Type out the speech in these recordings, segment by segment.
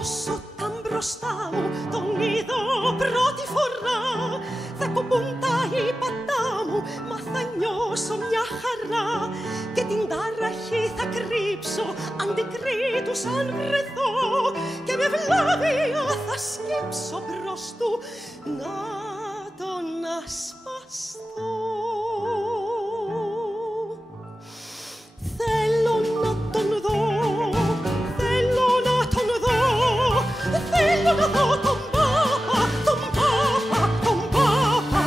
αυτός όταν μπροστά μου τον είδω πρώτη φορά, θα κουμπούν τα ύπατά μου, μα θα νιώσω μια χαρά και την ταραχή θα κρύψω αντικρίτους αν βρεθώ και με βλάβεια θα σκύψω μπρος του να τον ασπαστώ. Θέλω να τον δω, θέλω να τον δω, θέλω να δω τον Πάπα, τον Πάπα, τον Πάπα,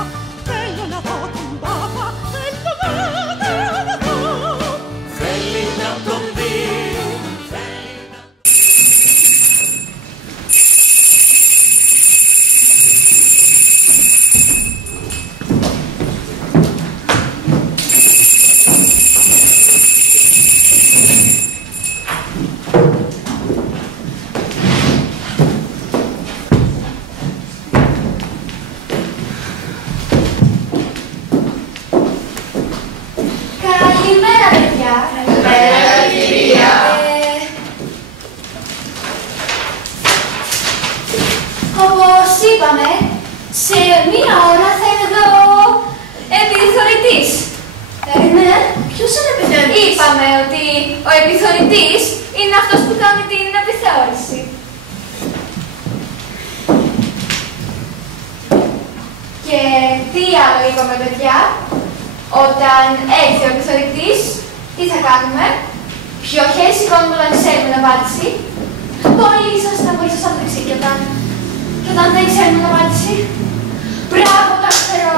θέλω να δω τον Πάπα, θέλω να τον δω. Θέλει να τον δει, θέλει να... Καλημέρα, παιδιά. Καλημέρα, κυρία. Όπως είπαμε, σε μία ώρα θα είναι εδώ επιθεωρητής. Ναι, ποιος είναι επιθεωρητής? Είπαμε ότι ο επιθεωρητής είναι αυτός που κάνει την επιθεώρηση. Και τι άλλο είπαμε, παιδιά? Όταν έρθει ο επιθεωρητής, τι θα κάνουμε? Ποιο χέρι σηκώνουμε όταν ξέρουμε την απάντηση? Πολύ σωστά, πολύ σωστά το δεξί. Και όταν δεν ξέρουμε την απάντηση? Μπράβο, το αριστερό!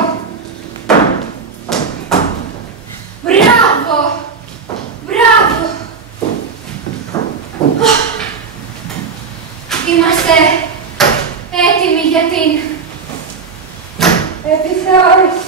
Μπράβο! Μπράβο! Είμαστε έτοιμοι για την επιθεώρηση.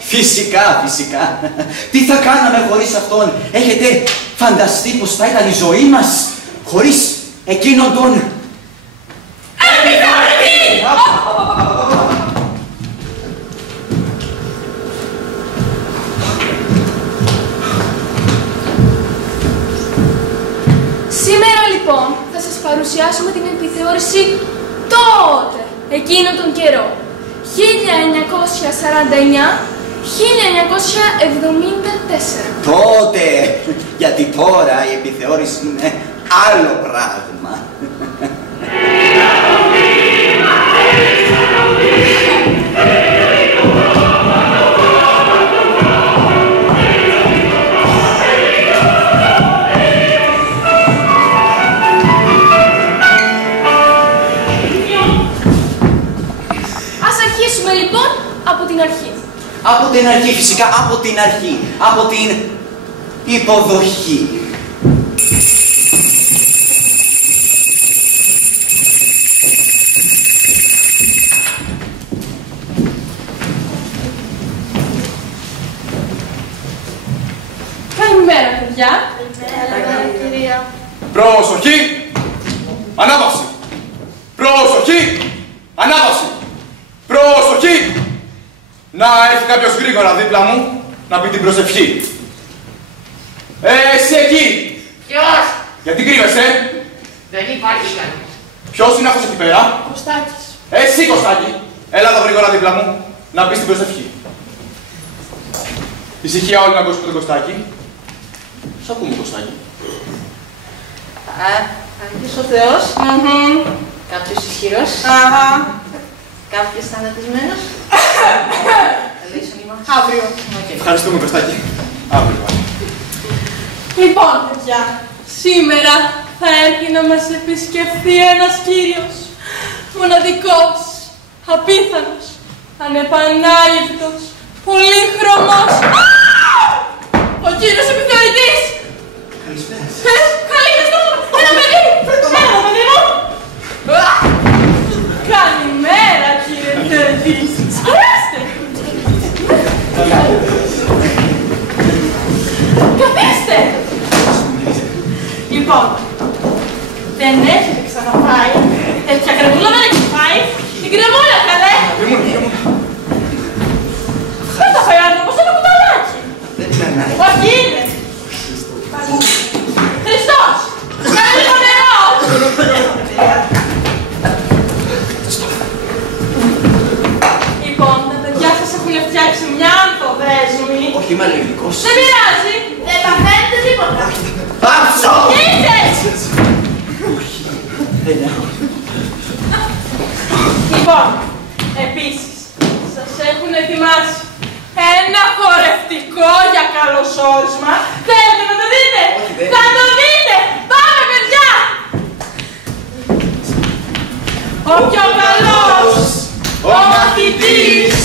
Φυσικά. Τι θα κάναμε χωρίς αυτόν? Έχετε φανταστεί πως θα ήταν η ζωή μας χωρίς εκείνον τον... επιθεωρητή! Σήμερα λοιπόν θα σας παρουσιάσουμε την επιθεώρηση τότε, εκείνον τον καιρό, 1949-1974. Τότε, γιατί τώρα η επιθεώρηση είναι άλλο πράγμα. Ας αρχίσουμε λοιπόν από την αρχή. Από την αρχή, φυσικά, από την αρχή. Από την υποδοχή. Καλημέρα, παιδιά. Καλημέρα, κυρία. Προσοχή! Ανάβαση! Προσοχή! Ανάβαση! Προσοχή! Να έρθει κάποιος γρήγορα δίπλα μου να πει την προσευχή. Εσύ εκεί! Ποιος? Γιατί κρύβεσαι? Δεν υπάρχει κανείς. Ποιος είναι αυτός εκεί πέρα? Κωστάκης. Εσύ, Κωστάκη! Έλα εδώ γρήγορα δίπλα μου να πεις την προσευχή. Ησυχία όλοι να ακούσουμε τον Κωστάκη. Σ' ακούμε, Κωστάκη. Κάποιος ο Θεός. Κάποιος ισχυρός. Κάποιος θανατισμένος. Αύριο. Ευχαριστούμε, Κωστάκη. Αύριο. Λοιπόν, παιδιά, σήμερα θα έρθει να μας επισκεφθεί ένας κύριος, μοναδικός, απίθανος, ανεπανάληπτος, πολύχρωμος. Ο κύριος επιθεωρητής! Καλησπέρα. Καλή Χριστός! Έλα, παιδί! Έλα, παιδί μου! Καλημέρα, κύριε επιθεωρητή! Ορίστε! Καθίστε! Λοιπόν, δεν έχετε ξαναφάει, τέτοια κρεμούλα δεν έχετε φάει. Την κρεμούλα, καλέ! Δεν τα φάει άνθρωπος, είναι κουταλάκι. Όχι είναι. Χριστός! Κάνε λίγο νερό! Λοιπόν, τα παιδιά σας έχουν φτιάξει μια ανθοδέσμη. Όχι, είμαι αλληλικός. Δεν πειράζει. Δεν παθαίνετε τίποτα. Πάψω! Ήρθες! Δεν έχω. Λοιπόν, επίσης, σας έχουν ετοιμάσει ένα χορευτικό για καλωσόρισμα. Θέλετε να το δείτε! Όχι, δεν. Θα το δείτε! Πάμε, παιδιά! Ο πιο καλός, ο μαθητής,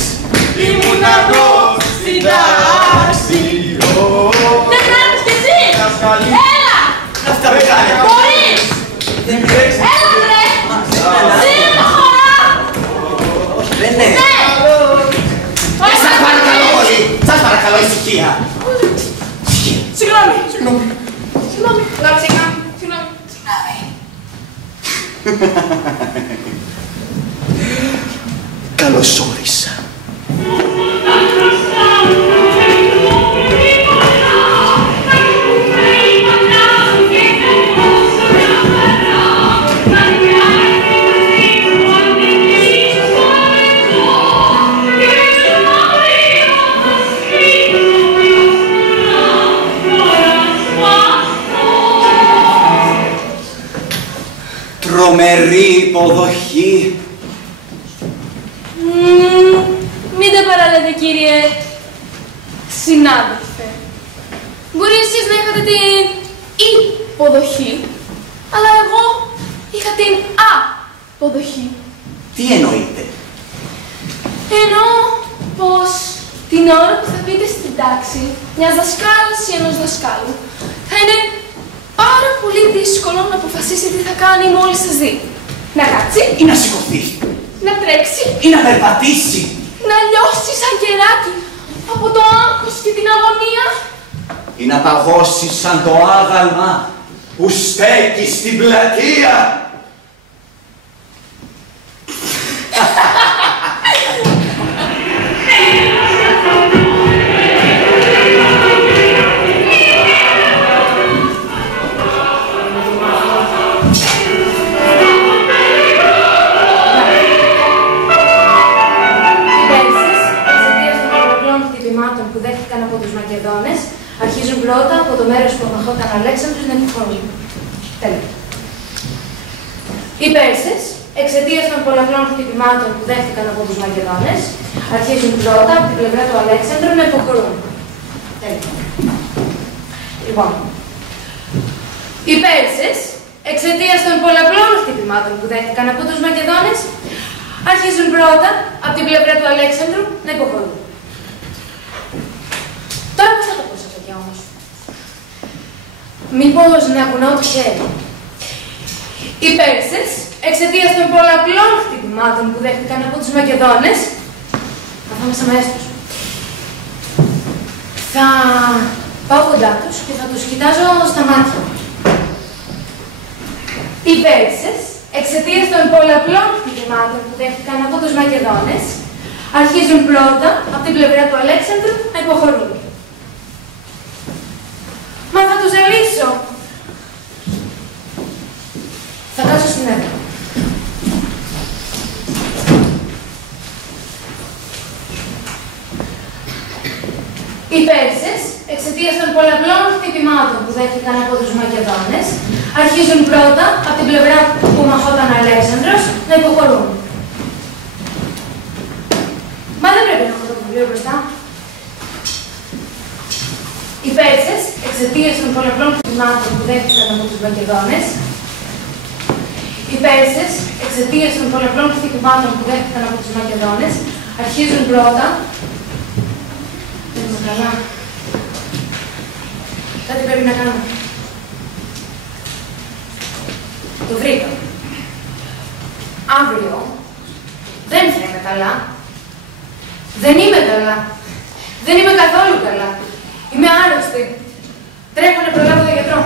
ήμουν εγώ στην τάξη. Δεν κάνεις κι εσύ! Έλα! Αυτά με κάνει. Μπορείς! Δεν τρέξει. Έλα, βρε! Σύρμα χωρά! Όχι, δεν είναι. Ναι! Σας παρακαλώ πολύ. Σας παρακαλώ, ησυχία. Συγγνώμη! Συγγνώμη. Συγγνώμη! Λάψικα! Συγγνώμη! Καλώς όρισα. Τρομερή υποδοχή. Μην τα παραλέτε, κύριε συνάδελφε. Μπορεί εσείς να είχατε την υποδοχή, αλλά εγώ είχα την αποδοχή. Τι εννοείτε? Εννοώ πως την ώρα που θα μπείτε στην τάξη μιας δασκάλας ή ενός δασκάλου θα είναι πάρα πολύ δύσκολο να αποφασίσει τι θα κάνει μόλις σας δει. Να κάτσει, Ή να σηκωθεί. να τρέξει, Ή να περπατήσει. να λιώσει σαν κεράκι από το άγχος και την αγωνία. Ή να παγώσει σαν το άγαλμα που στέκει στην πλατεία. Που δέχτηκαν από τους Μακεδόνες αρχίζουν πρώτα από το μέρος που απαχόταν Αλέξανδρος να επιχωρούν. Τέλος. Οι Πέρσες, εξαιτίας των πολλαπλών χτυπημάτων που δέχτηκαν από τους Μακεδόνες, αρχίζουν πρώτα από την πλευρά του Αλέξανδρου να υποχωρούν. Τέλος. Λοιπόν, οι Πέρσες, εξαιτίας των πολλαπλών χτυπημάτων που δέχτηκαν από τους Μακεδόνες, αρχίζουν πρώτα από την πλευρά του Αλέξανδρου να υποχωρούν. Τώρα πώς θα το πω στα παιδιά όμως. Μήπως να κουνάω το χέρι. Οι Πέρσες, εξαιτίας των πολλαπλών χτυπημάτων που δέχτηκαν από τους Μακεδόνες, θα πάμε σαν μαέστρος. Θα πάω κοντά τους και θα τους κοιτάζω στα μάτια. Οι Πέρσες, εξαιτίας των πολλαπλών χτυπημάτων που δέχτηκαν από τους Μακεδόνες, αρχίζουν πρώτα από την πλευρά του Αλέξανδρου να υποχωρούν. Μα θα τους ζαλίσω. Θα κάτσω στην έδρα. Οι Πέρσες, εξαιτίας των πολλαπλών χτυπημάτων που δέχτηκαν από τους Μακεδόνες, Αρχίζουν πρώτα, από την πλευρά που μαχόταν ο Αλέξανδρος, να υποχωρούν. Μα δεν πρέπει να έχω το βιβλίο μπροστά. Οι Πέρσες, εξαιτίας των πολλαπλών χτυπημάτων που δέχτηκαν από τους Μακεδόνες, αρχίζουν πρώτα. Δεν είμαι καλά. Κάτι πρέπει να κάνω. Το βρήκα. Αύριο δεν θα είμαι καλά. Δεν είμαι καλά. Δεν είμαι καθόλου καλά. Είμαι άρρωστη. Τρέχω να προλάβω τον γιατρό.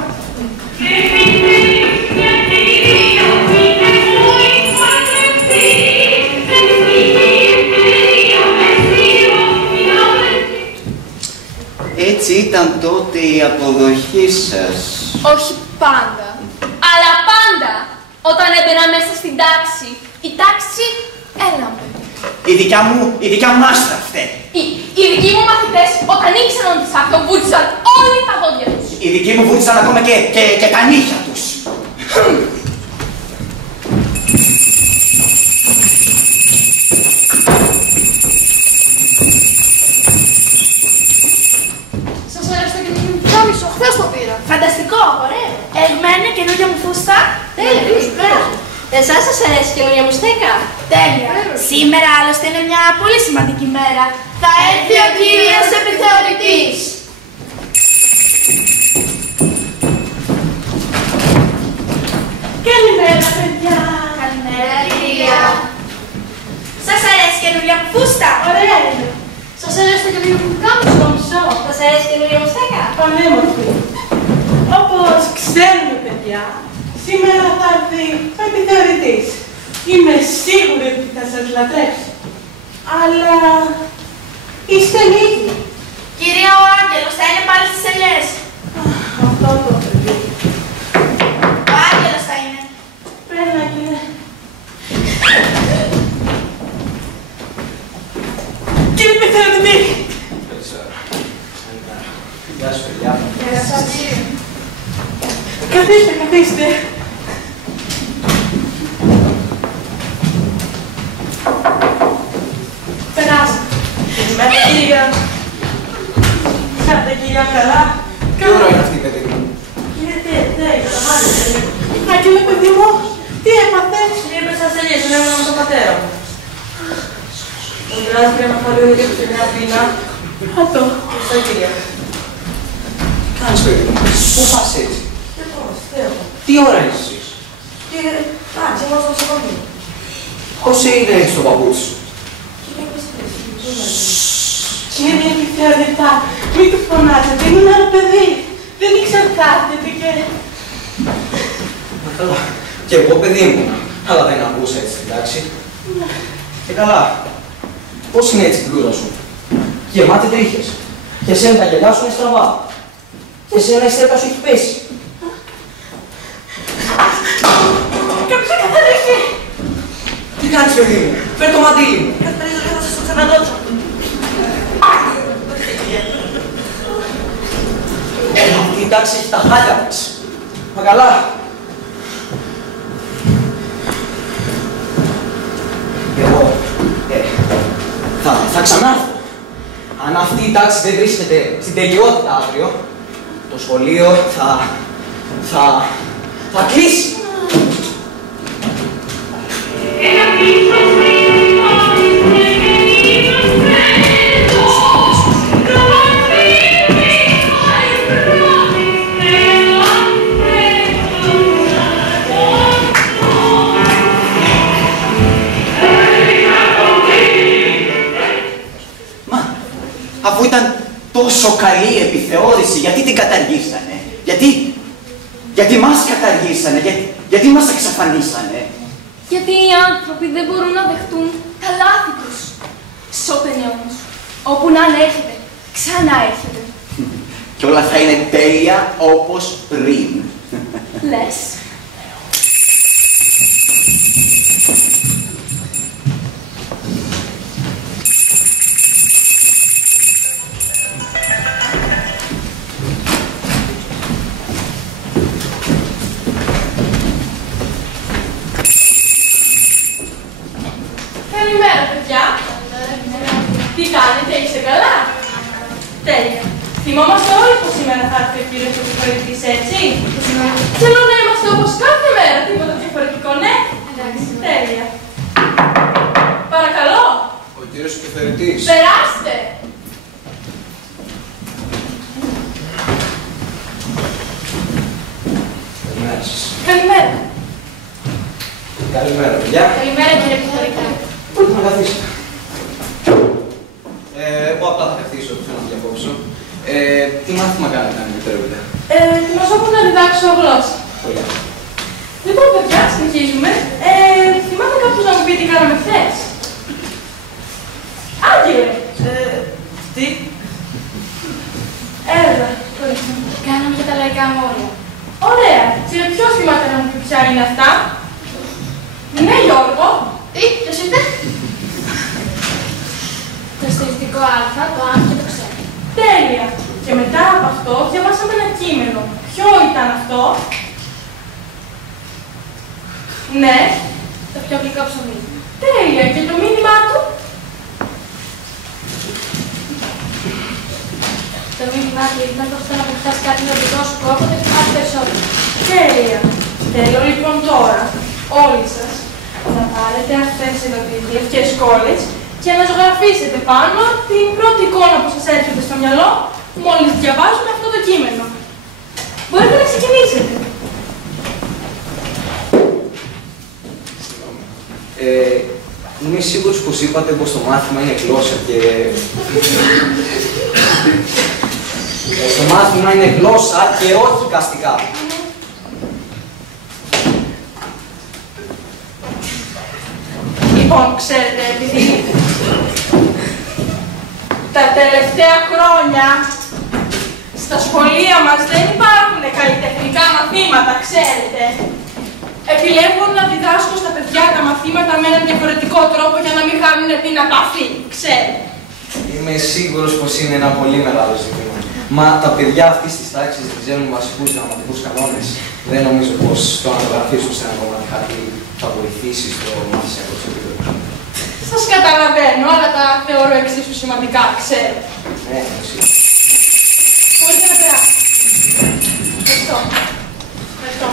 Έτσι ήταν τότε η αποδοχή σας. Όχι πάντα. Αλλά πάντα. Όταν έμπαινα μέσα στην τάξη, η τάξη έλαμπε. Η δικιά μου άστρα φταίει. Οι δικοί μου μαθητές, όταν ήξεραν ότι σ' βούτυσαν όλοι τα πόδια τους. Οι δικοί μου βούτυσαν ακόμα και τα νύχια τους. Σας αρέσει το καινούργιο μου πουκάμισο, χθες το πήρα. Φανταστικό, ωραίο. Εμένα καινούργια μου φούστα. Τέλεια. Εσάς σας αρέσει η καινούργια μου στέκα? Τέλεια. Σήμερα άλλωστε είναι μια πολύ σημαντική μέρα. Θα έρθει ο κύριος επιθεωρητής. Καλημέρα, παιδιά. Καλημέρα, κυρία. Σας αρέσει η καινούργια μου φούστα? Ωραία είναι. Σας αρέσει το καινούργιο μου πουκάμισο? Σας αρέσει η καινούργια μου στέκα? Πανέμορφη. Όπως ξέρουμε, παιδιά, σήμερα θα έρθει ο επιθεωρητής. Είμαι σίγουρη ότι θα σας λατρέψει. Αλλά είστε λίγοι. Κυρία, ο Άγγελος θα είναι πάλι στις ελιές. Αυτό το παιδί. Ο Άγγελος θα είναι. Πέρα, κύριε. Κύριε επιθεωρητή. Γεια σου, παιδιά. Γεια σας, κύριε. Καθίστε, καθίστε. Περάστε. Καλημέρα, κυρία. Κάτε, κυρία, καλά. Τι ώρα είναι αυτή, παιδί μου? Κύριε, τι, σταμάτησε. Α, κύριε, παιδί μου, τι έπαθες? Είπε σας τελείως, δεν έμεινα με τον πατέρα μου. Τον πειράζει να πάρει ο ίδιος μια πείνα. Αυτό. Ευχαριστώ, κυρία. Κάνεις, παιδί μου. Πού πας έτσι? Τι ώρα είσαι εσείς? Εντάξει, είμαστε στο νοσοκομείο. Πώς είναι έτσι το παπούτσι σου? Κύριε επιθεωρητά, μην του φωνάζετε, είναι ένα παιδί. Δεν εξαρτάται και... Καλά. Κι εγώ παιδί μου. Αλλά δεν ακούσα έτσι, εντάξει. Και καλά. Πώς είναι έτσι η πλούρα σου? Γεμάτη τρίχες. Και εσένα τα γυαλιά σου είναι στραβά. Και εσένα η στέκα σου έχει πέσει. Κάποιος θα καθαρίσει. Τι κάνεις, παιδί μου? Φέρ' το μαντίλι μου. Καθαρίζω λίγο, θα σας το ξαναδώσω. Αυτή η τάξη έχει τα χάλια της. Μα καλά. Εγώ θα ξανάρθω. Αν αυτή η τάξη δεν βρίσκεται στην τελειότητα αύριο, το σχολείο θα κλείσει. Αφού ήταν τόσο καλή η επιθεώρηση, γιατί την καταργήσανε? Γιατί μας καταργήσανε? Γιατί μας εξαφανίσανε? Γιατί οι άνθρωποι δεν μπορούν να δεχτούν τα λάθη τους. Σώπαινε όμως. Όπου να είναι έρχεται, ξανά έρχεται. Και όλα θα είναι τέλεια όπως πριν. Λες. κάνετε, είστε καλά? Τέλεια. Θυμόμαστε όλοι πως σήμερα θα έρθει ο κύριος επιθεωρητής, έτσι? Θέλω να είμαστε όπως κάθε μέρα, τίποτα διαφορετικό, ναι? Εντάξει. Τέλεια. Παρακαλώ. Ο κύριος επιθεωρητής. Περάστε. Καλημέρα σας. Καλημέρα. Καλημέρα, παιδιά. Καλημέρα κύριε επιθεωρητή. Μπορείτε να καθίσετε. Εγώ απλά θα καθίσω, θέλω να διακόψω. Τι μάθημα κάνετε, αν επιτρέπετε? Ετοιμαζόμουν να διδάξω γλώσσα. Πολύ. Λοιπόν, παιδιά, συνεχίζουμε. Θυμάται κάποιος να μου πει τι κάναμε χθες? Άγγελε! Τι? Έλα. Κάναμε και τα λαϊκά μόρια. Ωραία. Και ποιος θυμάται να μου πει ποια είναι αυτά? Ναι, Γιώργο. Τι, ποιος ήρθε? Το στοιχητικό α, το αν και το ξέρω. Τέλεια. Και μετά από αυτό διαβάσαμε ένα κείμενο. Ποιο ήταν αυτό? Ναι. Το πιο γλυκό ψωμί. Τέλεια. Και το μήνυμά του? Το μήνυμά του ήταν πως όταν αποκτάς κάτι με τον δικό σου κόπο, το εκτιμάς περισσότερο. Τέλεια. Θέλω λοιπόν τώρα όλοι σας να πάρετε αυτές εδώ τις λευκές κόλλες και να ζωγραφίσετε πάνω την πρώτη εικόνα που σας έρχεται στο μυαλό μόλις διαβάζουμε αυτό το κείμενο. Μπορείτε να ξεκινήσετε. Είμαι σίγουρος πως είπατε πως το μάθημα είναι γλώσσα και... Το μάθημα είναι γλώσσα και όχι καστικά. Λοιπόν, ξέρετε, επειδή τα τελευταία χρόνια στα σχολεία μας δεν υπάρχουν καλλιτεχνικά μαθήματα, ξέρετε. Επιλέγουν να διδάσκουν στα παιδιά τα μαθήματα με έναν διαφορετικό τρόπο για να μην χάνουν την απαφή, ξέρετε. Είμαι σίγουρος πως είναι ένα πολύ μεγάλο ζήτημα. Μα τα παιδιά αυτής της τάξης δεν ξέρουν βασικούς γραμματικούς κανόνες. Δεν νομίζω πως το να το γραφήσουν σε ένα κομμάτι χαρτί θα βοηθήσει στο μαθησιακό του επίπεδο. Σας καταλαβαίνω, αλλά τα θεωρώ εξίσου σημαντικά, ξέρετε. Ναι, εσύ. Μπορείτε να περάσετε. Ευχαριστώ. Ευχαριστώ.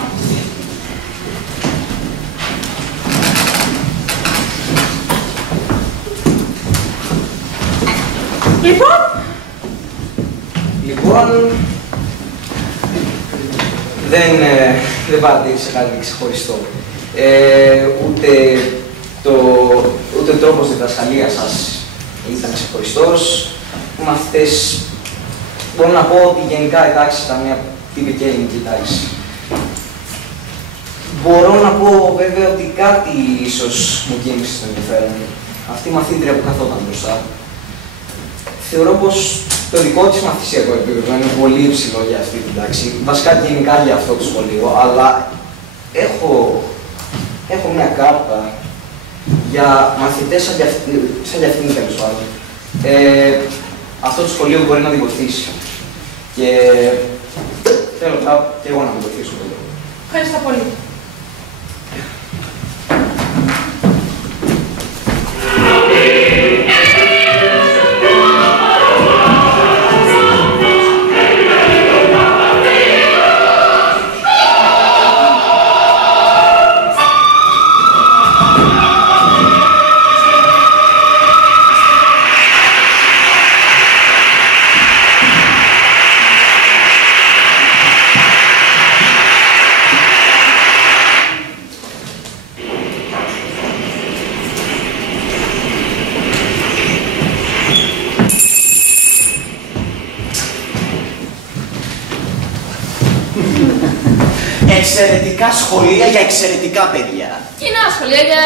Λοιπόν, δεν παρατήρησα κάτι ξεχωριστό. Ούτε ο τρόπος διδασκαλίας σας ήταν ξεχωριστός. Οι μαθητές, μπορώ να πω ότι γενικά η τάξη ήταν μια τυπική ελληνική τάξη. Μπορώ να πω βέβαια ότι κάτι ίσως μου κίνησε στο ενδιαφέρον. Αυτή η μαθήτρια που καθόταν μπροστά. Θεωρώ πως το δικό της μαθησιακό επίπεδο είναι πολύ υψηλό για αυτή την τάξη. Βασικά γενικά για αυτό το σχολείο, αλλά έχω μια κάρτα για μαθητές σαν για αυτήν τέλος πάντων. Αυτό το σχολείο μπορεί να την βοηθήσει. Και θέλω και εγώ να την βοηθήσω. Ευχαριστώ πολύ. Εξαιρετικά σχολεία για εξαιρετικά παιδιά. Κοινά σχολεία για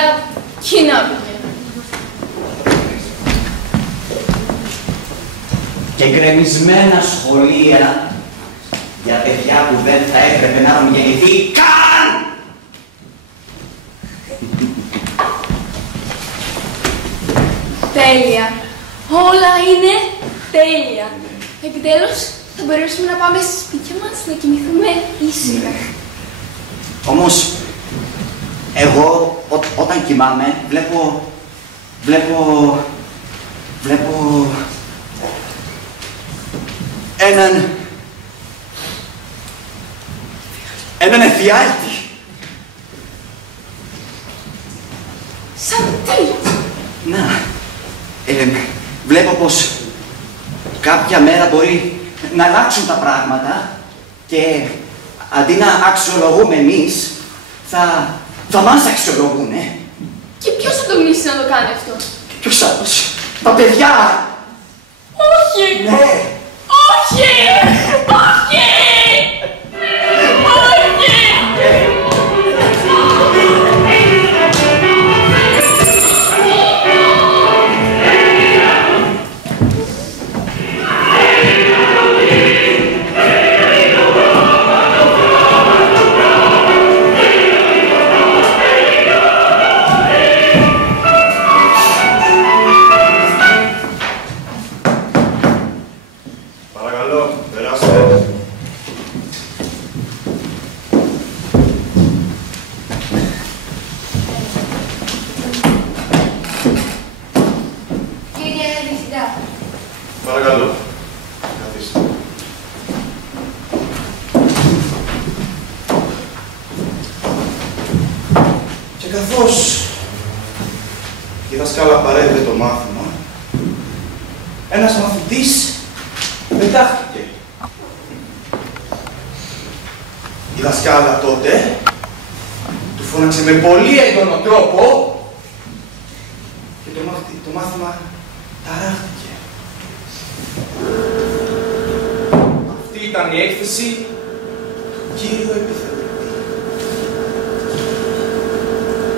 κοινά παιδιά. Και γκρεμισμένα σχολεία για παιδιά που δεν θα έπρεπε να έχουν γεννηθεί καν! Τέλεια. Όλα είναι τέλεια. Επιτέλους, θα μπορέσουμε να πάμε στη σπίτια μας να κοιμηθούμε ήσυχα. Όμως, εγώ όταν κοιμάμαι βλέπω έναν εφιάλτη. Σαν τι? Να, βλέπω πως κάποια μέρα μπορεί να αλλάξουν τα πράγματα και αντί να αξιολογούμε εμείς, θα μας αξιολογούνε. Και ποιος θα τολμήσει να το κάνει αυτό? Ποιος άλλος? Τα παιδιά! Όχι! Ναι! Όχι! Όχι! Παρακαλώ. Καθίστε. Και καθώς η δασκάλα παρέδιδε το μάθημα, ένας μαθητής πετάχτηκε. Η δασκάλα τότε του φώναξε με πολύ έντονο τρόπο και το μάθημα ταράχτηκε. Αυτή ήταν η έκθεση του κύριου επιθεωρητή.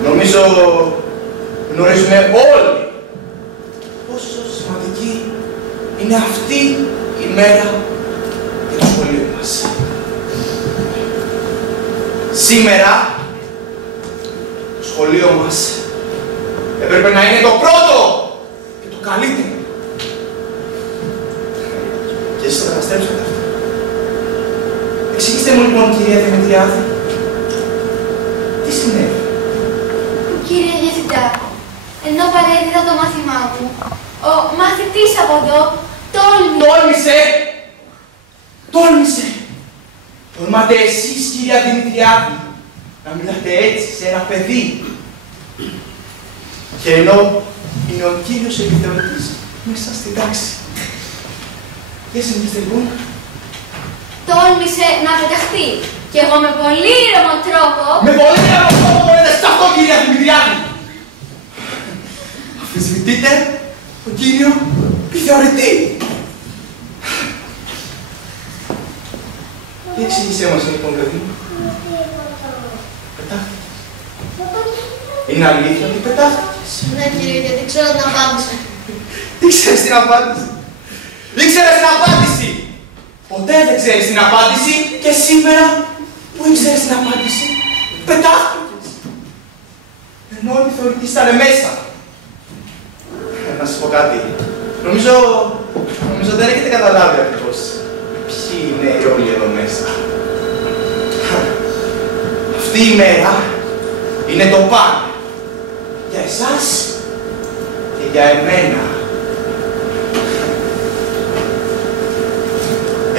Νομίζω γνωρίζουμε όλοι πόσο σημαντική είναι αυτή η μέρα για το σχολείο μας. Σήμερα το σχολείο μας έπρεπε να είναι το πρώτο και το καλύτερο. Και εσείς το καταστρέψατε αυτό. Εξηγήστε μου λοιπόν, κυρία Δημητριάδη, τι συνέβη? Κύριε Διευθυντά, ενώ παρέδιδα το μάθημά μου, ο μαθητής από εδώ τόλμησε. Τόλμησε! Τολμάτε εσείς, κυρία Δημητριάδη, να μιλάτε έτσι σε ένα παιδί. Και ενώ είναι ο κύριος επιθεωρητής μέσα στην τάξη. Για συνήθιστε λοιπόν. Τόλμησε να πεταχτεί. Και εγώ με πολύ ήρεμο τρόπο... Με πολύ ήρεμο τρόπο μπορείτε σε αυτό, κυρία Δημητριάδη. Αμφισβητείτε τον κύριο επιθεωρητή. Τι εξήγησέ μας λοιπόν, παιδί μου? Πετάχτηκες. Είναι αλήθεια ότι πετάχτηκες? Ναι, κύριε, γιατί ξέρω την απάντηση. Ήξερες την απάντηση. Ήξερες την απάντηση. Ποτέ δεν ξέρεις την απάντηση και σήμερα που ήξερες την απάντηση, πετάχτηκες. Ενώ ο επιθεωρητής ήταν μέσα. Να σας πω κάτι. Νομίζω δεν έχετε καταλάβει ακριβώς ποιοι είναι οι όλοι εδώ μέσα. Αυτή η μέρα είναι το παν. Για εσάς και για εμένα.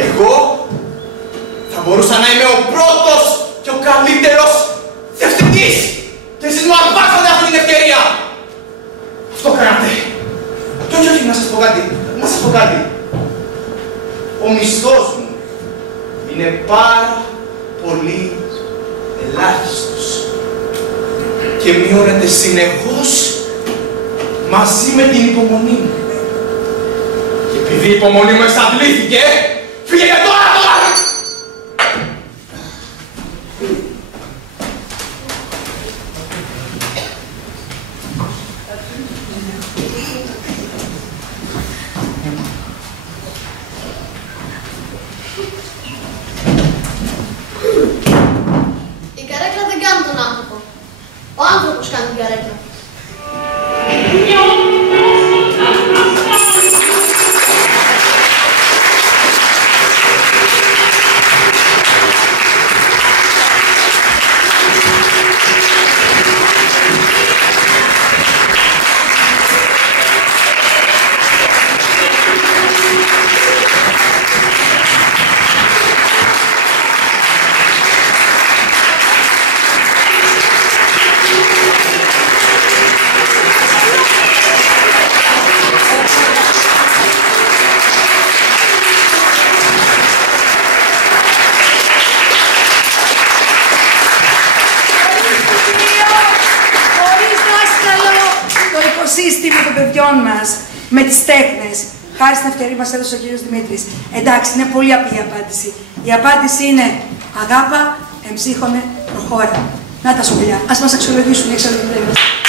Εγώ θα μπορούσα να είμαι ο πρώτος και ο καλύτερος διευθυντής και εσείς μου αρπάξατε αυτή την ευκαιρία. Αυτό κάνατε. Και όχι, να σας πω κάτι. Ο μισθός μου είναι πάρα πολύ ελάχιστος και μειώνεται συνεχώς μαζί με την υπομονή μου. Και επειδή η υπομονή μου εξαντλήθηκε, φύγετε τώρα! Η καρέκλα δεν κάνει τον άνθρωπο. Ο άνθρωπος κάνει την καρέκλα. σύστημα των παιδιών μας με τις τέχνες, χάρη στην ευκαιρία μας έδωσε ο κύριος Δημήτρης. Εντάξει, είναι πολύ απλή η απάντηση. Η απάντηση είναι αγάπα, εμψύχωνε, προχώρα. Να τα σχολιά. Ας μας αξιολογήσουν οι εξαρτητές.